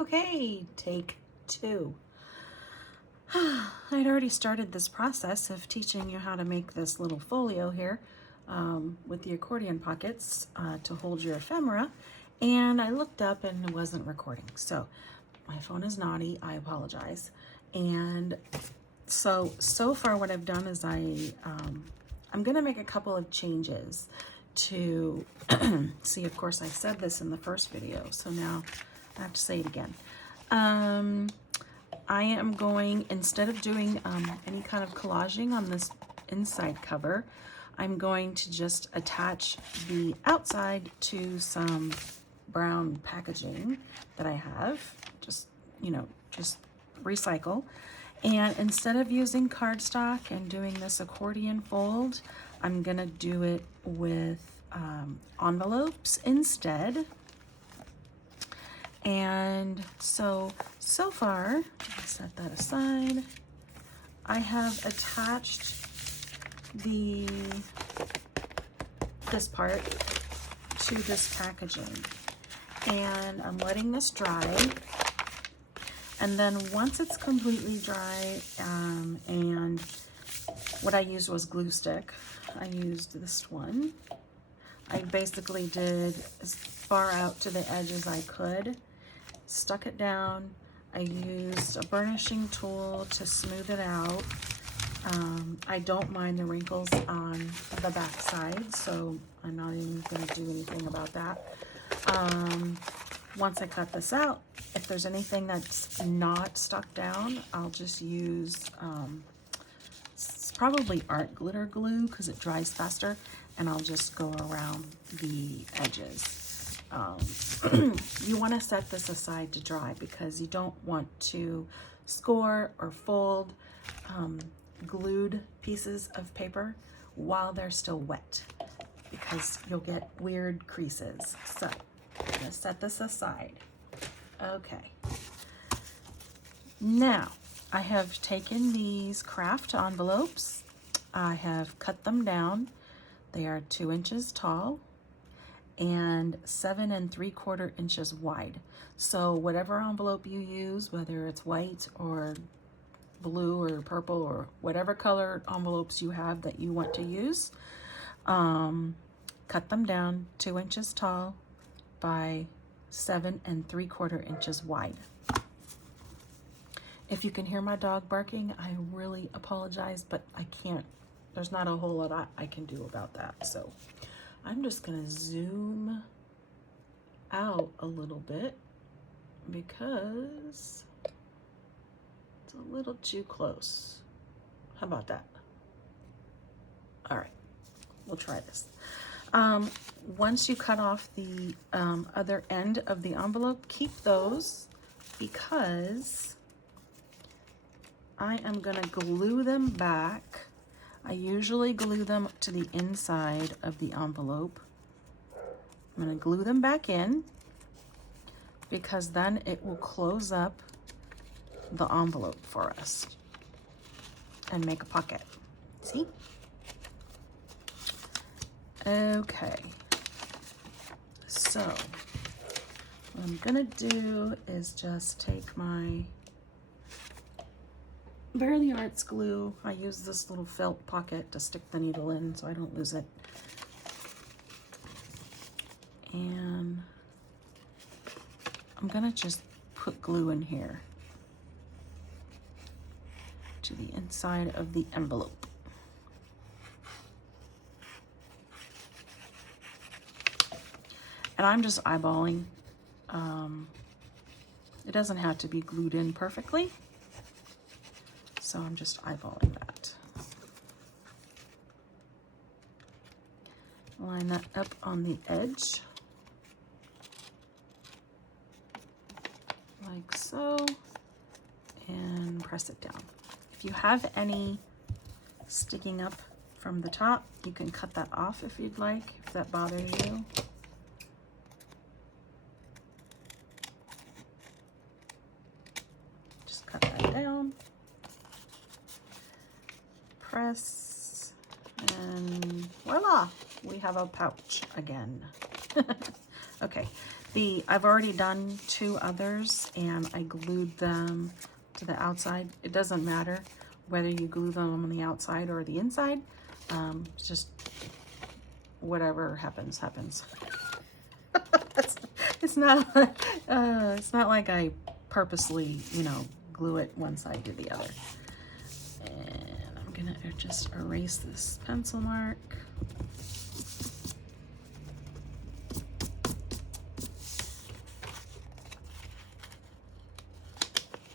Okay, take two. I'd already started this process of teaching you how to make this little folio here with the accordion pockets to hold your ephemera, and I looked up and it wasn't recording. So my phone is naughty, I apologize. And so far what I've done is I'm gonna make a couple of changes to see, of course I said this in the first video, so now I have to say it again. I am going, instead of doing any kind of collaging on this inside cover, I'm going to just attach the outside to some brown packaging that I have, just, you know, just recycle. And instead of using cardstock and doing this accordion fold, I'm gonna do it with envelopes instead. And so far, let's set that aside, I have attached this part to this packaging, and I'm letting this dry. And then once it's completely dry, and what I used was glue stick. I used this one. I basically did as far out to the edge as I could, stuck it down. I used a burnishing tool to smooth it out. I don't mind the wrinkles on the back side, so I'm not even going to do anything about that. Once I cut this out, if there's anything that's not stuck down, I'll just use it's probably art glitter glue because it dries faster, and I'll just go around the edges. You want to set this aside to dry because you don't want to score or fold glued pieces of paper while they're still wet, because you'll get weird creases. So I'm going to set this aside. Okay. Now I have taken these craft envelopes. I have cut them down. They are 2 inches tall and 7 3/4 inches wide. So whatever envelope you use, whether it's white or blue or purple or whatever color envelopes you have that you want to use, cut them down 2 inches tall by 7 3/4 inches wide. If you can hear my dog barking, I really apologize, but I can't, there's not a whole lot I can do about that. So I'm just gonna zoom out a little bit because it's a little too close. How about that? All right, we'll try this. Once you cut off the other end of the envelope, keep those because I am gonna glue them back. I usually glue them to the inside of the envelope. I'm gonna glue them back in because then it will close up the envelope for us and make a pocket. See? Okay. So what I'm gonna do is just take my Barely Arts glue. I use this little felt pocket to stick the needle in so I don't lose it. And I'm gonna just put glue in here to the inside of the envelope. And I'm just eyeballing. It doesn't have to be glued in perfectly. So I'm just eyeballing that. Line that up on the edge, like so, and press it down. If you have any sticking up from the top, you can cut that off if you'd like, if that bothers you. Just cut that down. Press, and voila, we have a pouch again. Okay, I've already done 2 others and I glued them to the outside. It doesn't matter whether you glue them on the outside or the inside. It's just whatever happens, happens. It's not like I purposely, you know, glue it one side to the other. And I'm gonna just erase this pencil mark.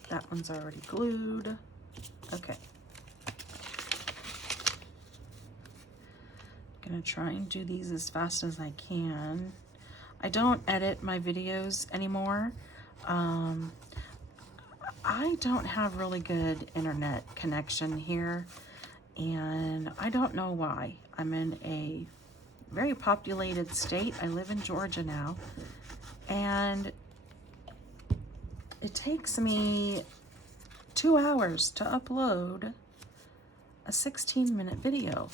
That one's already glued. Okay. I'm gonna try and do these as fast as I can. I don't edit my videos anymore. I don't have really good internet connection here, and I don't know why. I'm in a very populated state. I live in Georgia now, and it takes me 2 hours to upload a 16-minute video.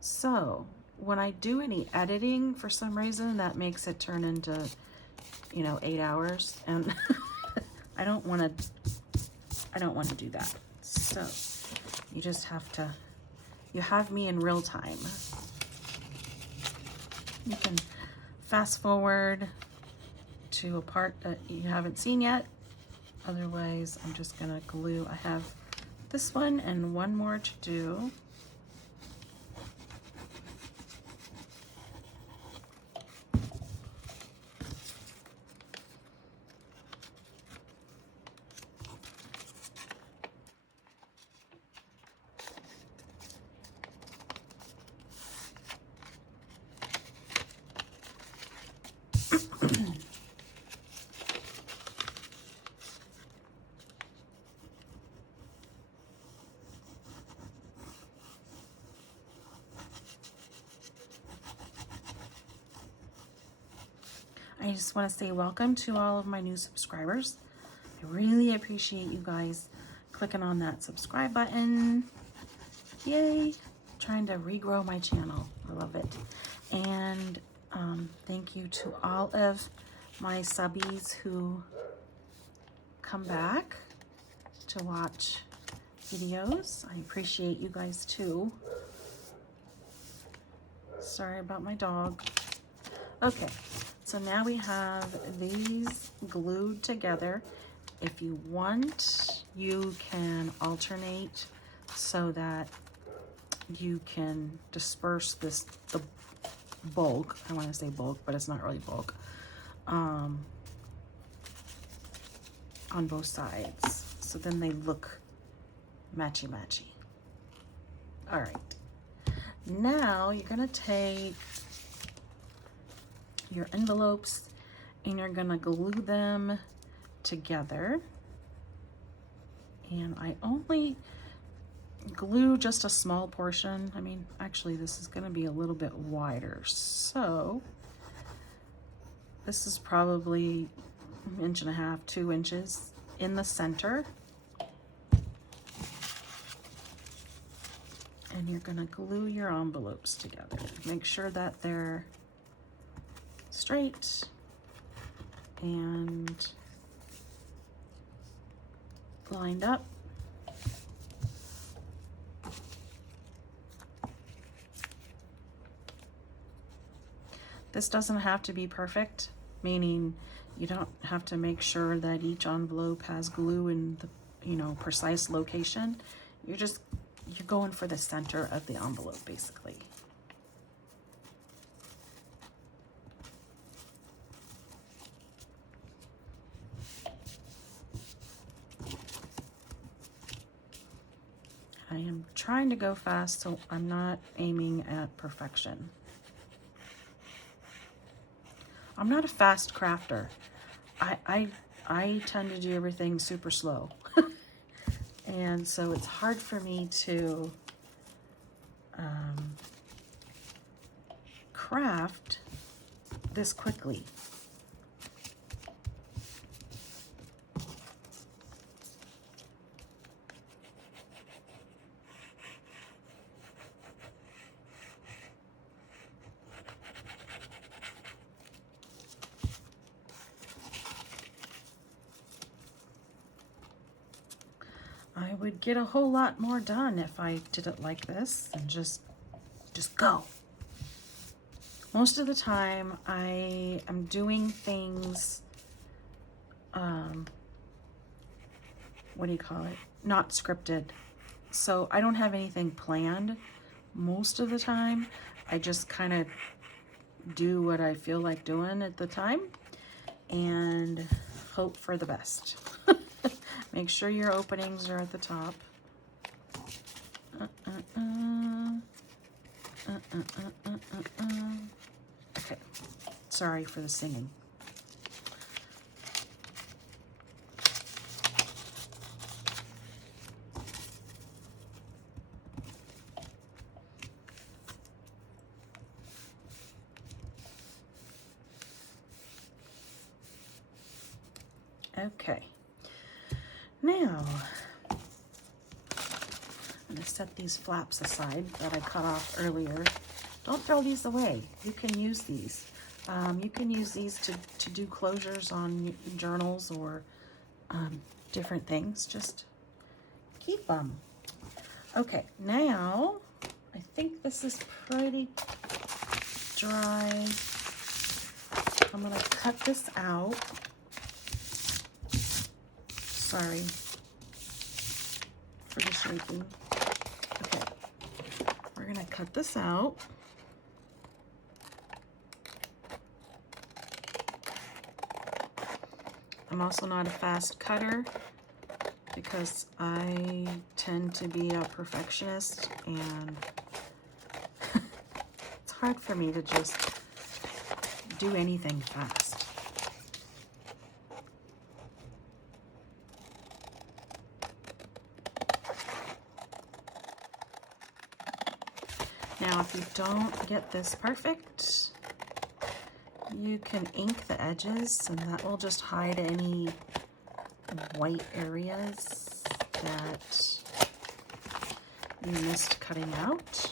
So when I do any editing, for some reason, that makes it turn into, you know, 8 hours, and I don't want to do that. So you just have to, you have me in real time. You can fast forward to a part that you haven't seen yet. Otherwise, I'm just gonna glue. I have this one and one more to do. I just want to say welcome to all of my new subscribers. I really appreciate you guys clicking on that subscribe button. Yay! Trying to regrow my channel. I love it. And thank you to all of my subbies who come back to watch videos. I appreciate you guys too. Sorry about my dog. Okay, so now we have these glued together. If you want, you can alternate so that you can disperse the bulk. I want to say bulk, but it's not really bulk. On both sides. So then they look matchy-matchy. All right. Now you're gonna take your envelopes and you're gonna glue them together. And I only glue just a small portion. I mean, actually this is gonna be a little bit wider. So this is probably 1.5 inches, 2 inches in the center. And you're gonna glue your envelopes together. Make sure that they're straight and lined up. This doesn't have to be perfect, meaning you don't have to make sure that each envelope has glue in the, you know, precise location. You're going for the center of the envelope, basically. I am trying to go fast, so I'm not aiming at perfection. I'm not a fast crafter. I tend to do everything super slow. And so it's hard for me to craft this quickly. I would get a whole lot more done if I did it like this and just go. Most of the time I am doing things, what do you call it? Not scripted. So I don't have anything planned most of the time. I just kind of do what I feel like doing at the time and hope for the best. Make sure your openings are at the top. Okay, sorry for the singing. Okay, now I'm going to set these flaps aside that I cut off earlier. Don't throw these away. You can use these. You can use these to do closures on journals or different things. Just keep them. Okay, now I think this is pretty dry. I'm going to cut this out. Sorry for the shaking. Okay, we're going to cut this out. I'm also not a fast cutter because I tend to be a perfectionist, and it's hard for me to just do anything fast. Now, if you don't get this perfect, you can ink the edges, and that will just hide any white areas that you missed cutting out.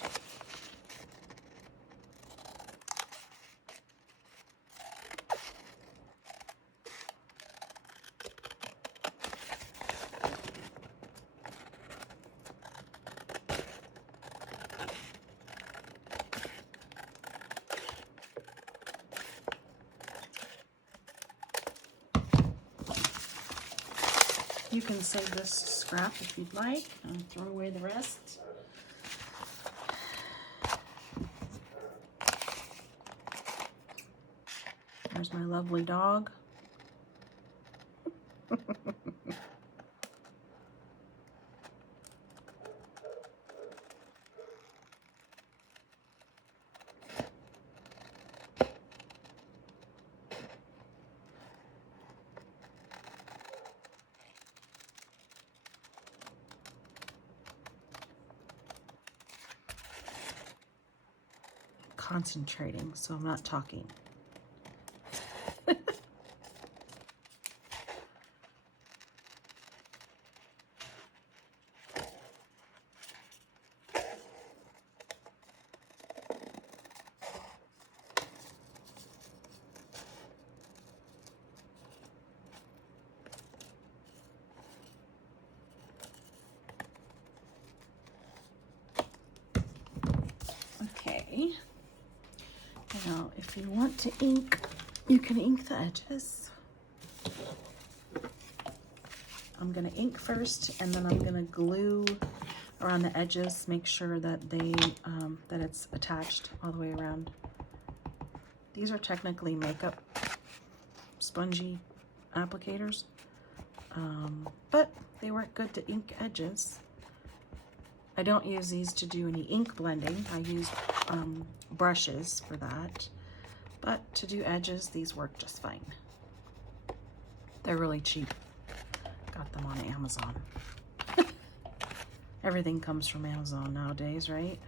You can save this scrap if you'd like and throw away the rest. There's my lovely dog. Concentrating, so I'm not talking. Okay. Now, if you want to ink, you can ink the edges. I'm going to ink first, and then I'm going to glue around the edges, make sure that that it's attached all the way around. These are technically makeup spongy applicators, but they work good to ink edges. I don't use these to do any ink blending. I use brushes for that, but to do edges, these work just fine. They're really cheap. Got them on Amazon. Everything comes from Amazon nowadays, right?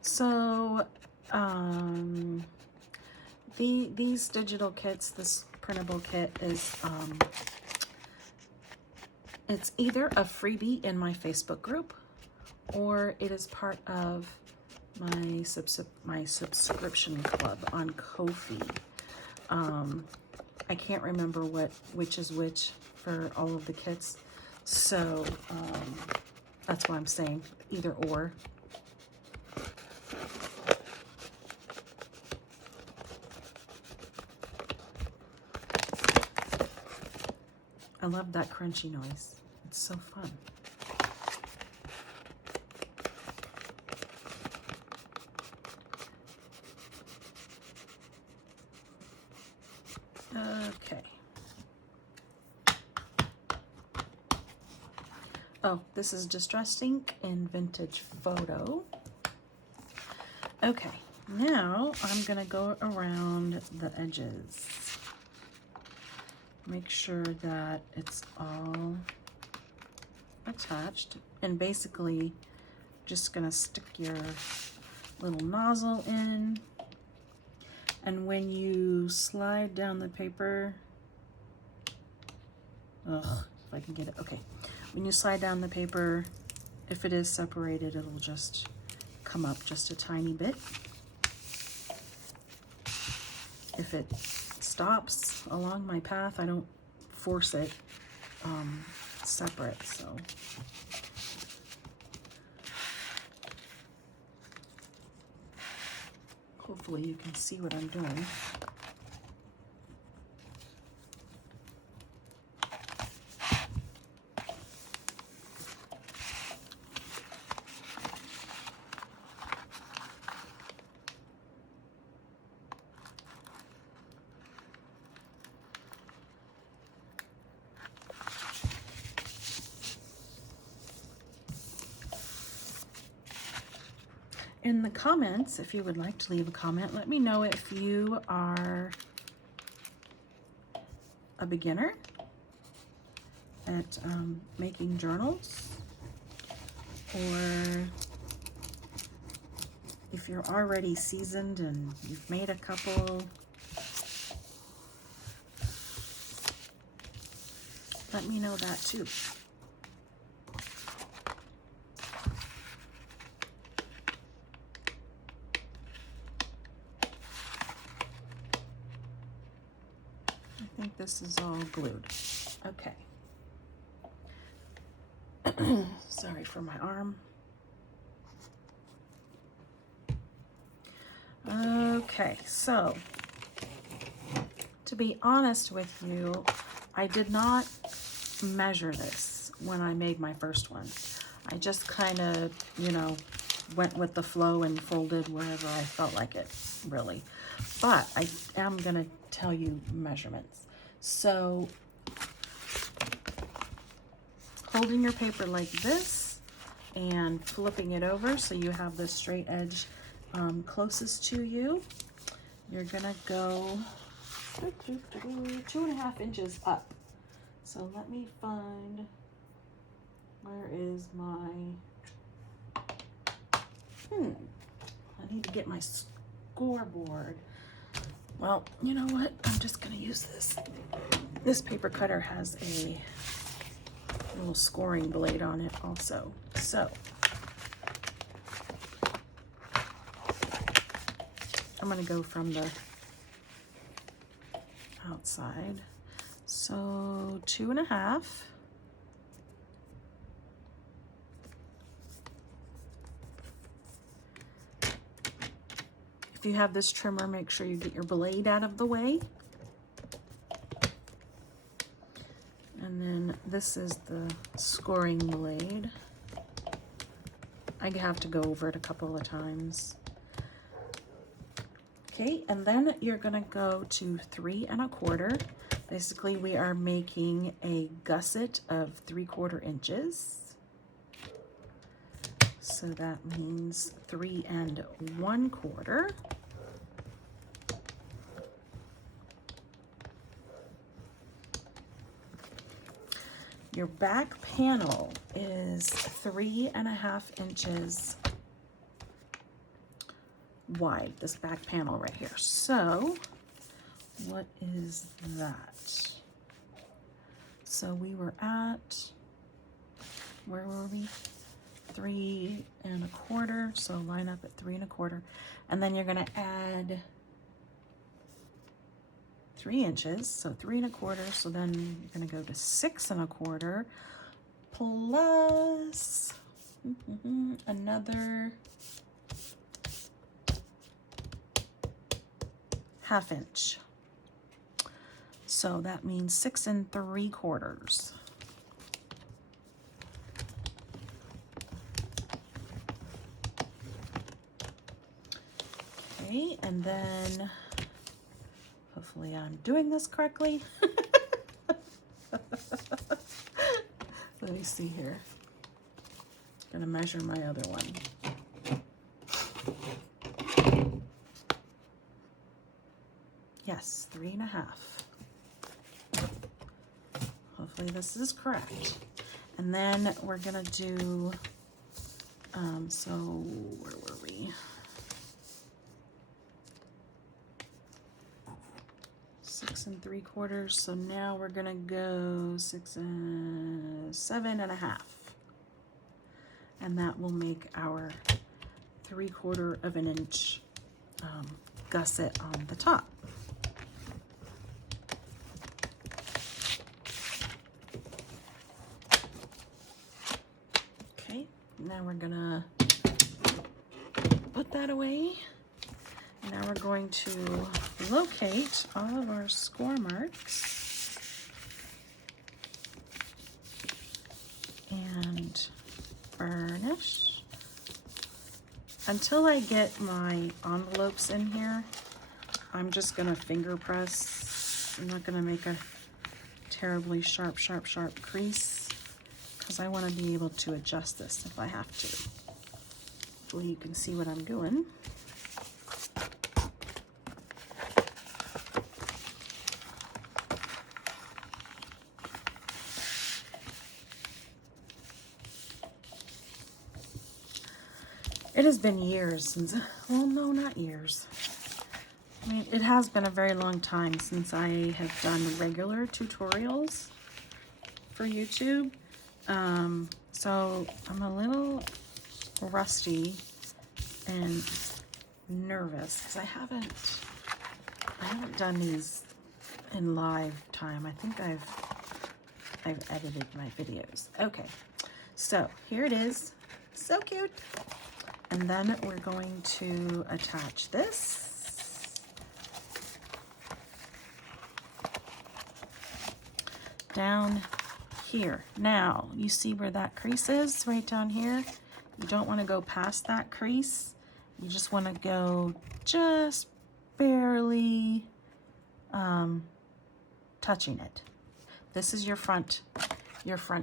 So, these digital kits, this printable kit is, it's either a freebie in my Facebook group, or it is part of my subscription club on Ko-fi. I can't remember which is which for all of the kits, so that's why I'm saying either or. I love that crunchy noise. It's so fun. Okay. Oh, this is Distressed Ink in Vintage Photo. Okay, now I'm gonna go around the edges. Make sure that it's all attached, and basically just gonna stick your little nozzle in, and when you slide down the paper, if I can get it, okay. When you slide down the paper, if it is separated, it'll just come up just a tiny bit. If it stops along my path, I don't force it separate, so. Hopefully you can see what I'm doing. In the comments, if you would like to leave a comment, let me know if you are a beginner at making journals, or if you're already seasoned and you've made a couple. Let me know that too. I think this is all glued. Okay. Sorry for my arm. Okay, so to be honest with you, I did not measure this when I made my first one. I just kind of, you know, went with the flow and folded wherever I felt like it, really. But I am going to tell you measurements. So holding your paper like this and flipping it over so you have the straight edge closest to you, you're gonna go 2.5 inches up. So let me find, where is my, I need to get my scoreboard. Well, you know what? I'm just gonna use this. This paper cutter has a little scoring blade on it also. So I'm gonna go from the outside. So 2.5. If you have this trimmer, make sure you get your blade out of the way. And then this is the scoring blade. I have to go over it a couple of times. Okay, and then you're gonna go to 3 1/4. Basically, we are making a gusset of 3/4 inches. So that means 3 1/4. Your back panel is 3 1/2 inches wide, this back panel right here. So What is that? So we were at, where were we? 3 1/4. So line up at 3 1/4. And then you're going to add 3 inches. So 3 1/4. So then you're going to go to 6 1/4 plus another 1/2 inch. So that means 6 3/4. Okay, and then hopefully I'm doing this correctly. Let me see here. I'm gonna measure my other one. Yes, 3 1/2. Hopefully this is correct. And then we're gonna do, so where were we? 6 3/4. So now we're gonna go 7 1/2. And that will make our 3/4 of an inch gusset on the top. Okay, now we're gonna put that away. Now we're going to locate all of our score marks and burnish. Until I get my envelopes in here, I'm just gonna finger press. I'm not gonna make a terribly sharp crease because I want to be able to adjust this if I have to. Hopefully you can see what I'm doing. It has been years since, well, no, not years. I mean, it has been a very long time since I have done regular tutorials for YouTube. So I'm a little rusty and nervous because I haven't done these in live time. I think I've edited my videos. Okay, so here it is. So cute. And then we're going to attach this. Down here. Now, you see where that crease is right down here? You don't want to go past that crease. You just want to go just barely touching it. This is your front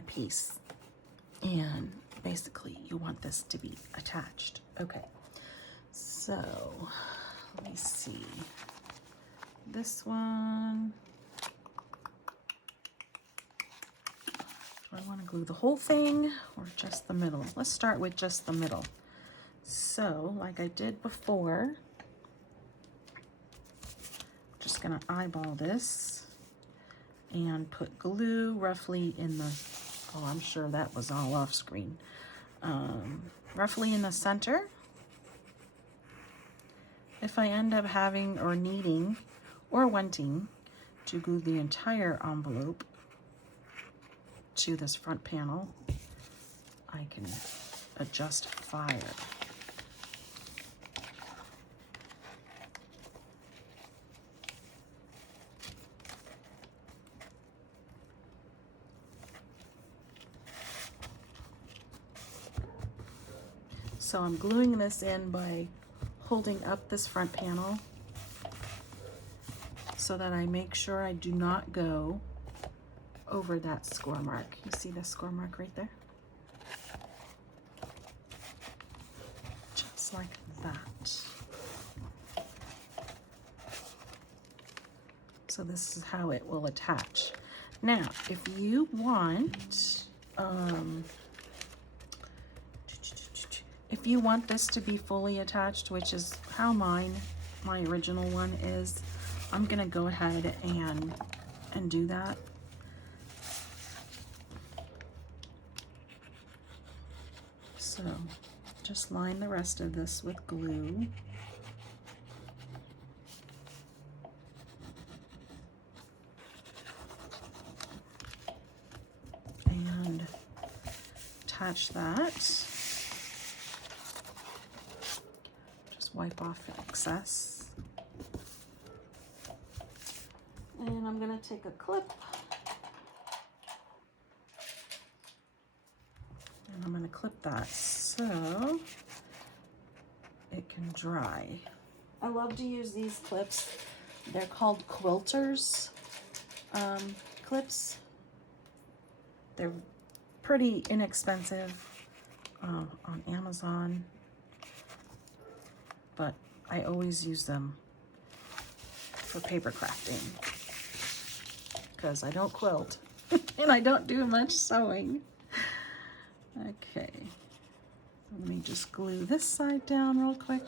piece. And basically you want this to be attached. Okay, so let me see. This one, do I want to glue the whole thing or just the middle? Let's start with just the middle. So like I did before, I'm just gonna eyeball this and put glue roughly in the, oh, I'm sure that was all off screen. Roughly in the center. If I end up having or needing or wanting to glue the entire envelope to this front panel, I can adjust fire. So I'm gluing this in by holding up this front panel so that I make sure I do not go over that score mark. You see the score mark right there? Just like that. So this is how it will attach. Now, if you want, if you want this to be fully attached, which is how my original one is, I'm gonna go ahead and do that. So just line the rest of this with glue. And attach that. Just wipe off the excess. And I'm gonna take a clip and I'm gonna clip that so it can dry. I love to use these clips. They're called quilters clips. They're pretty inexpensive on Amazon, but I always use them for paper crafting because I don't quilt and I don't do much sewing. Okay, let me just glue this side down real quick.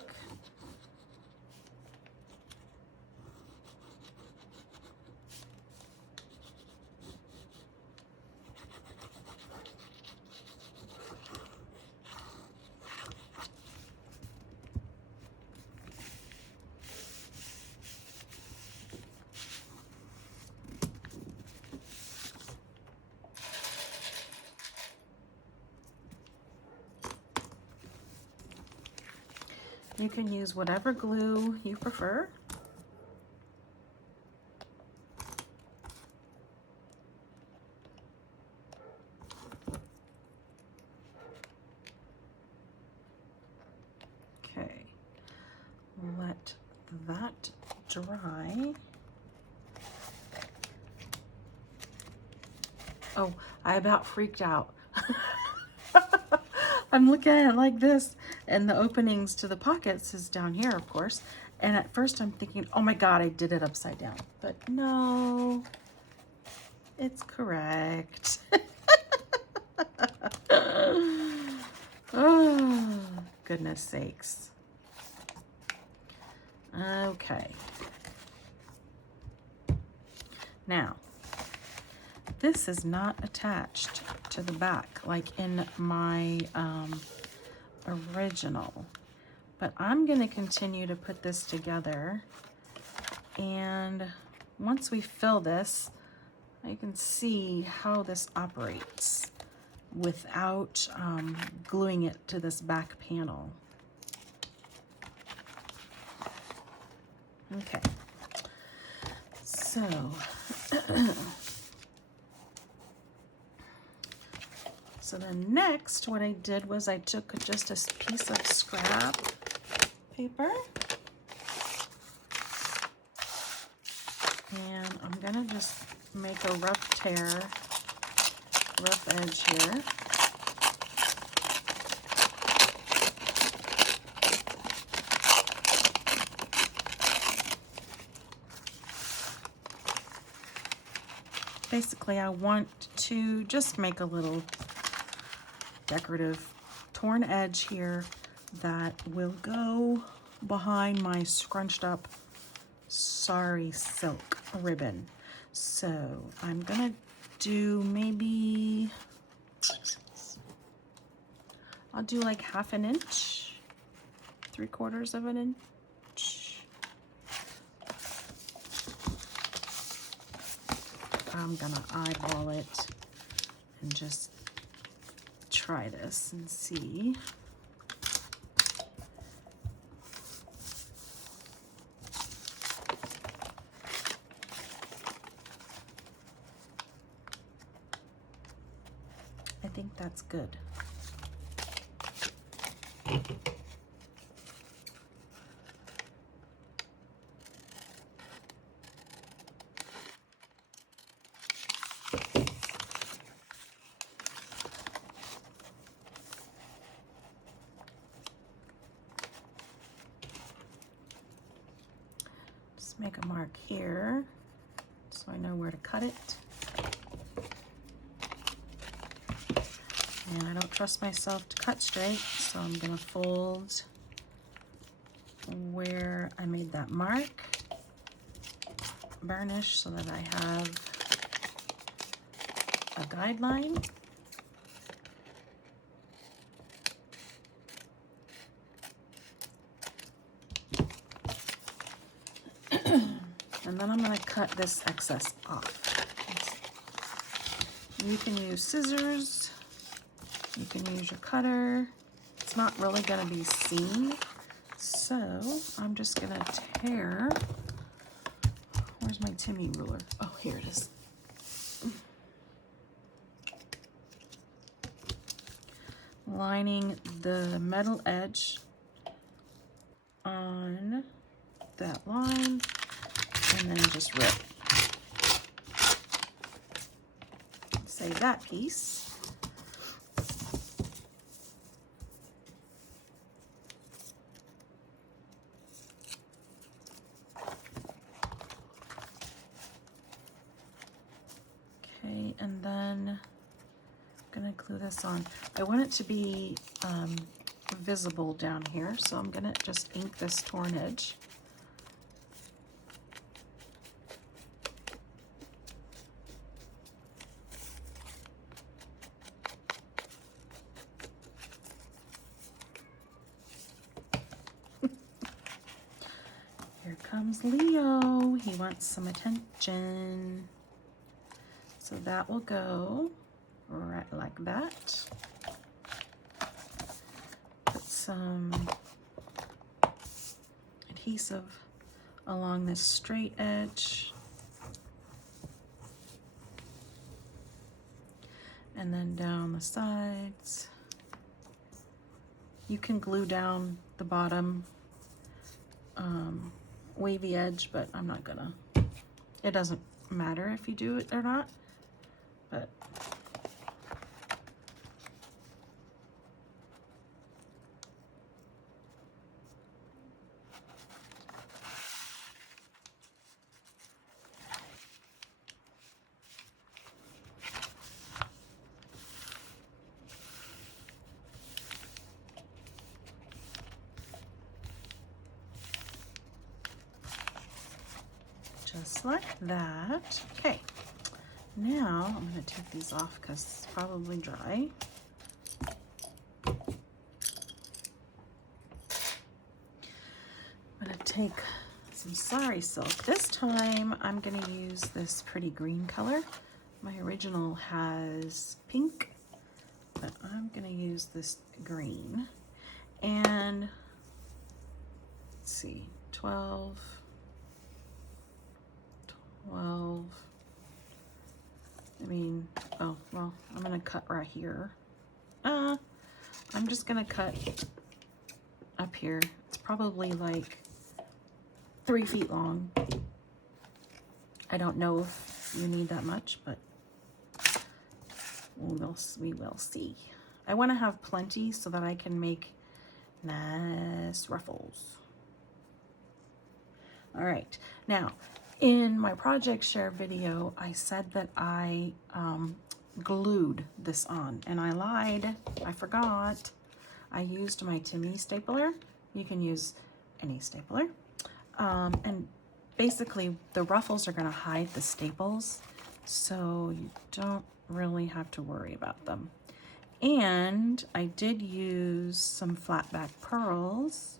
You can use whatever glue you prefer. Okay, let that dry. Oh, I about freaked out. I'm looking at it like this, and the openings to the pockets is down here, of course. And at first I'm thinking, oh my God, I did it upside down. But no, it's correct. Oh, goodness sakes. Okay. Now, this is not attached to the back like in my original, but I'm going to continue to put this together, and once we fill this, I can see how this operates without gluing it to this back panel. Okay, so so then next, what I did was I took just a piece of scrap paper, and I'm gonna just make a rough tear, rough edge here. Basically, I want to just make a little decorative torn edge here that will go behind my scrunched up sari silk ribbon. So I'm gonna do maybe, I'll do like 1/2 inch, 3/4 of an inch. I'm gonna eyeball it and just try this and see. I think that's good. Make a mark here so I know where to cut it. And I don't trust myself to cut straight, so I'm going to fold where I made that mark. burnish so that I have a guideline. And then I'm going to cut this excess off. You can use scissors, you can use your cutter. It's not really going to be seen, so I'm just going to tear. Where's my Timmy ruler? Oh, here it is. Lining the metal edge on that line, and then just rip. Save that piece. Okay, and then I'm gonna glue this on. I want it to be visible down here, so I'm gonna just ink this torn edge. Here comes Leo. He wants some attention. So that will go right like that. Put some adhesive along this straight edge. And then down the sides. You can glue down the bottom wavy edge, but I'm not gonna. It doesn't matter if you do it or not, but just like that. Okay, now I'm going to take these off because it's probably dry. I'm going to take some sari silk. This time I'm going to use this pretty green color. My original has pink, but I'm going to use this green. And let's see, 12, I mean, oh, well, I'm going to cut right here. I'm just going to cut up here. It's probably like 3 feet long. I don't know if you need that much, but we will see. I want to have plenty so that I can make nice ruffles. All right, now, in my project share video, I said that I glued this on, and I lied. I forgot. I used my Timmy stapler. You can use any stapler. And basically, the ruffles are going to hide the staples, so you don't really have to worry about them. And I did use some flat back pearls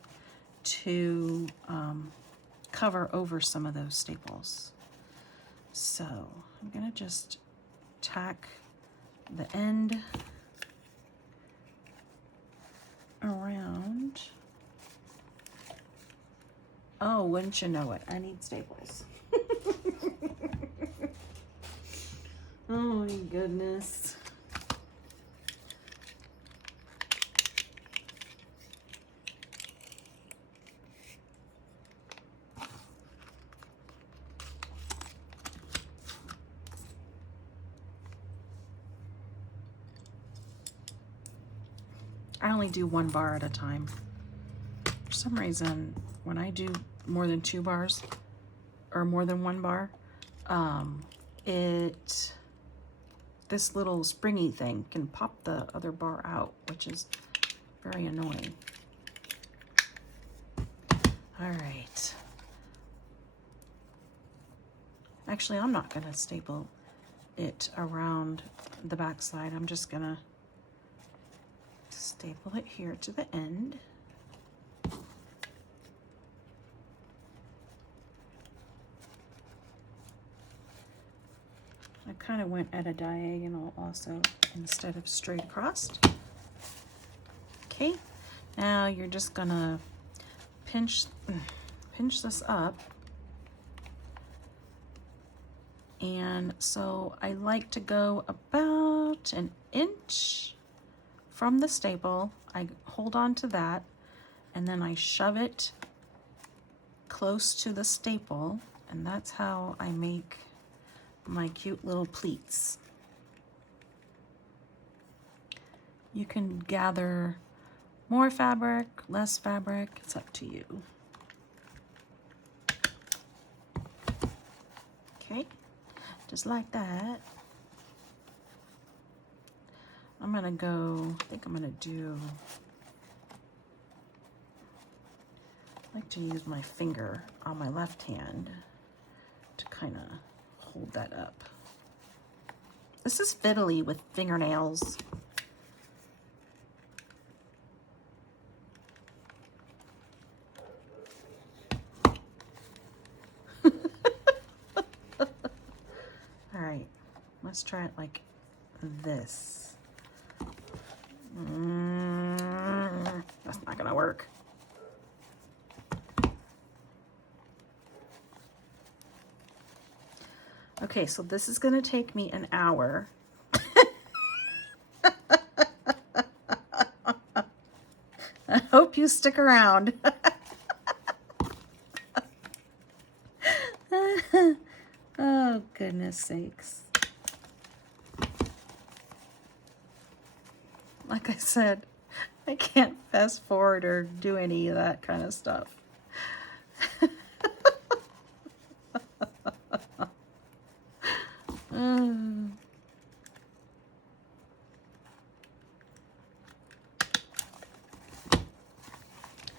to cover over some of those staples. So I'm gonna just tack the end around. Oh, wouldn't you know it, I need staples. Oh my goodness. I only do 1 bar at a time. For some reason, when I do more than 2 bars, or more than 1 bar, this little springy thing can pop the other bar out, which is very annoying. All right. Actually, I'm not gonna staple it around the back side. I'm just gonna staple it here to the end. I kind of went at a diagonal also instead of straight across. Okay, now you're just gonna pinch this up. And so I like to go about an inch from the staple. I hold on to that and then I shove it close to the staple, and that's how I make my cute little pleats. You can gather more fabric, less fabric, it's up to you. Okay, just like that. I'm gonna go, I think I'm gonna do, I like to use my finger on my left hand to kind of hold that up. This is fiddly with fingernails. All right, let's try it like this. That's not gonna work. Okay, so this is gonna take me an hour. I hope you stick around. Oh, goodness sakes. Like I said, I can't fast forward or do any of that kind of stuff.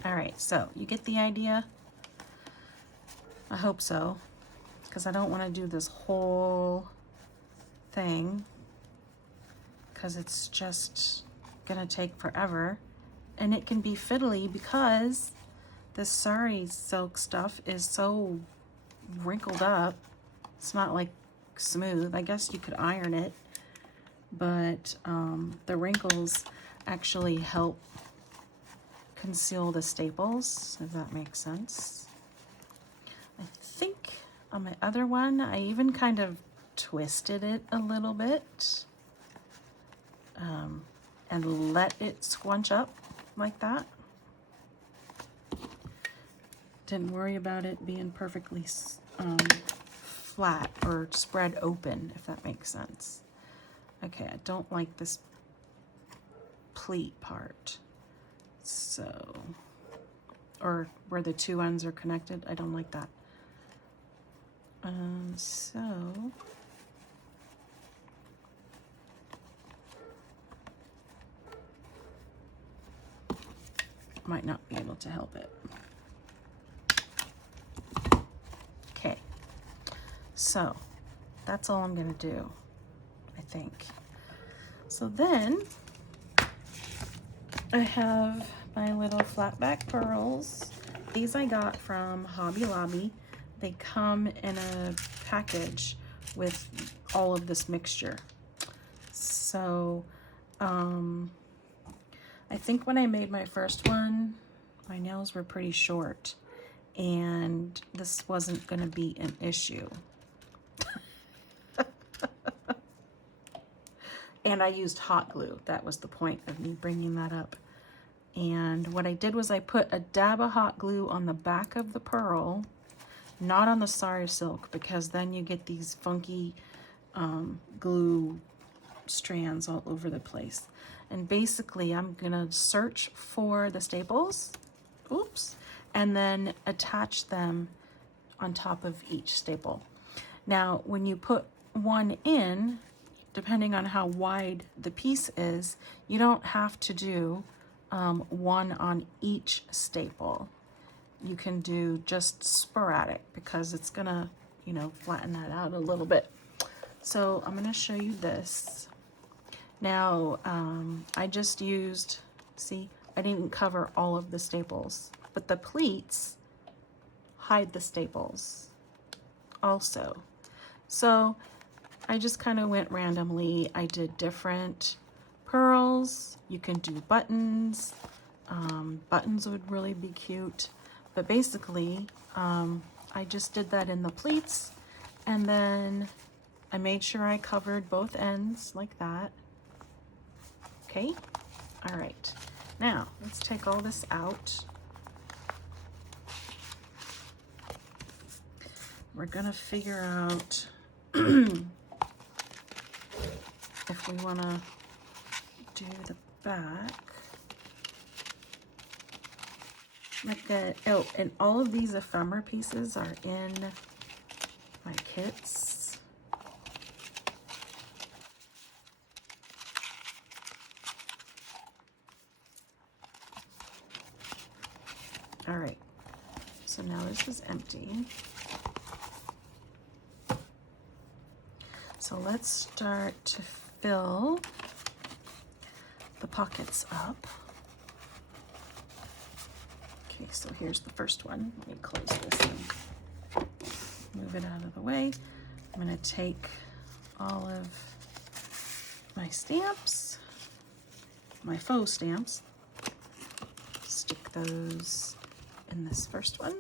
All right, so you get the idea? I hope so, because I don't want to do this whole thing, because it's just gonna take forever, and it can be fiddly because this sari silk stuff is so wrinkled up. It's not like smooth. I guess you could iron it, but the wrinkles actually help conceal the staples, if that makes sense. I think on my other one, I even kind of twisted it a little bit and let it squunch up like that. Didn't worry about it being perfectly flat or spread open, if that makes sense. Okay, I don't like this pleat part. So, or where the two ends are connected, I don't like that. So might not be able to help it. Okay, so that's all I'm gonna do, I think. So then I have my little flat back pearls. These I got from Hobby Lobby. They come in a package with all of this mixture. So I think when I made my first one, my nails were pretty short and this wasn't going to be an issue. And I used hot glue. That was the point of me bringing that up. And what I did was I put a dab of hot glue on the back of the pearl, not on the sari silk, because then you get these funky glue strands all over the place. And basically I'm gonna search for the staples, oops, and then attach them on top of each staple. Now, when you put one in, depending on how wide the piece is, you don't have to do one on each staple. You can do just sporadic because it's gonna, you know, flatten that out a little bit. So I'm going to show you this. Now, I just used, see, I didn't cover all of the staples, but the pleats hide the staples also. So I just kind of went randomly. I did different pearls. You can do buttons. Buttons would really be cute. But basically, I just did that in the pleats, and then I made sure I covered both ends like that. Okay, all right. Now, let's take all this out. We're gonna figure out if we wanna do the back. Like oh, and all of these ephemera pieces are in my kits. All right, so now this is empty. So let's start to fill the pockets up. Okay, so here's the first one. Let me close this and move it out of the way. I'm going to take all of my stamps, my faux stamps, stick those in this first one,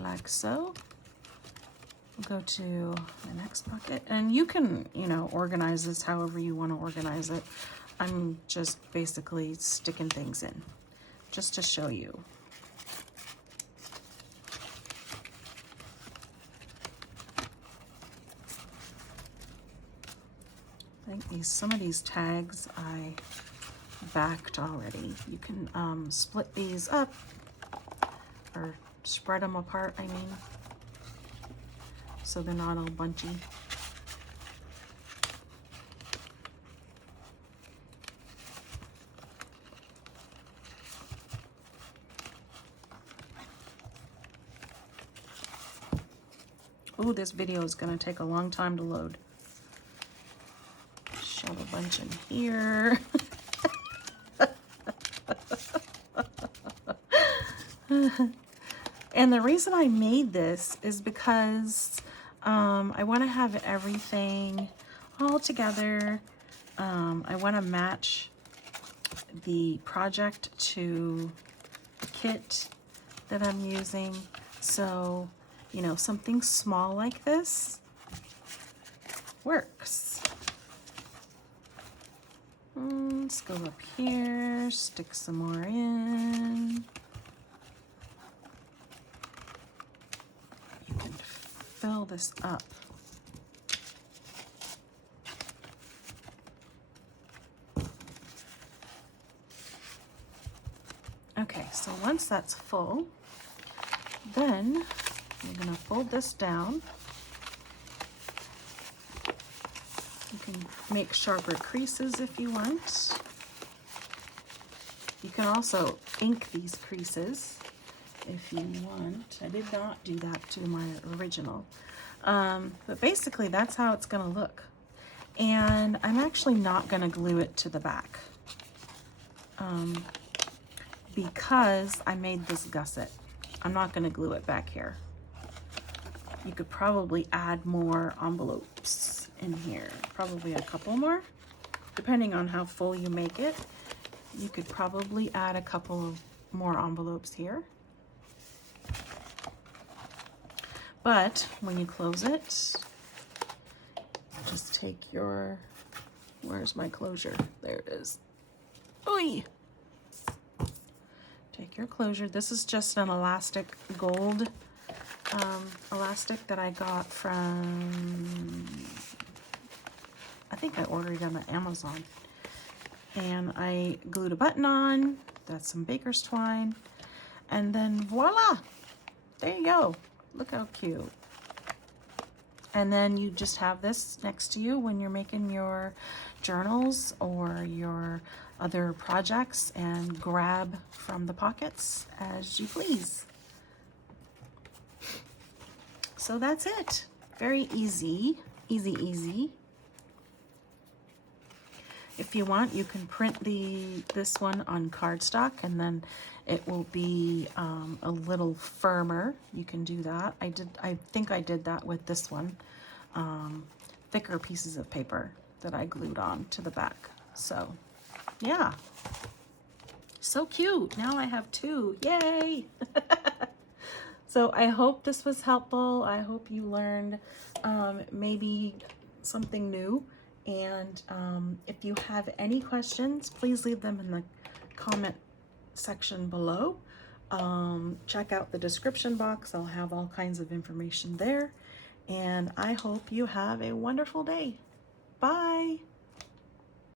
like so. We'll go to the next pocket, and you can, you know, organize this however you want to organize it. I'm just basically sticking things in just to show you. I think some of these tags I backed already. You can split these up or spread them apart, I mean, so they're not all bunchy. Oh, this video is going to take a long time to load. Shove a bunch in here. And the reason I made this is because I want to have everything all together. I want to match the project to the kit that I'm using. So, you know, something small like this works. Let's go up here, stick some more in. You can fill this up. Okay, so once that's full, then I'm going to fold this down. You can make sharper creases if you want. You can also ink these creases if you want. I did not do that to my original. But basically that's how it's going to look. And I'm actually not going to glue it to the back because I made this gusset. I'm not going to glue it back here. You could probably add more envelopes in here, probably a couple more, depending on how full you make it. You could probably add a couple of more envelopes here. But when you close it, just take your, where's my closure? There it is. Oy! Take your closure. This is just an elastic gold elastic that I got from, I think I ordered them at Amazon. And I glued a button on, that's some baker's twine, and then voila, there you go. Look how cute. And then you just have this next to you when you're making your journals or your other projects, and grab from the pockets as you please. so that's it. Very easy, easy, easy. If you want, you can print this one on cardstock, and then it will be a little firmer. You can do that. I think I did that with this one. Thicker pieces of paper that I glued on to the back. So, yeah. So cute. Now I have two. Yay! So I hope this was helpful. I hope you learned maybe something new. And if you have any questions, please leave them in the comment section below. Check out the description box. I'll have all kinds of information there. And I hope you have a wonderful day. Bye.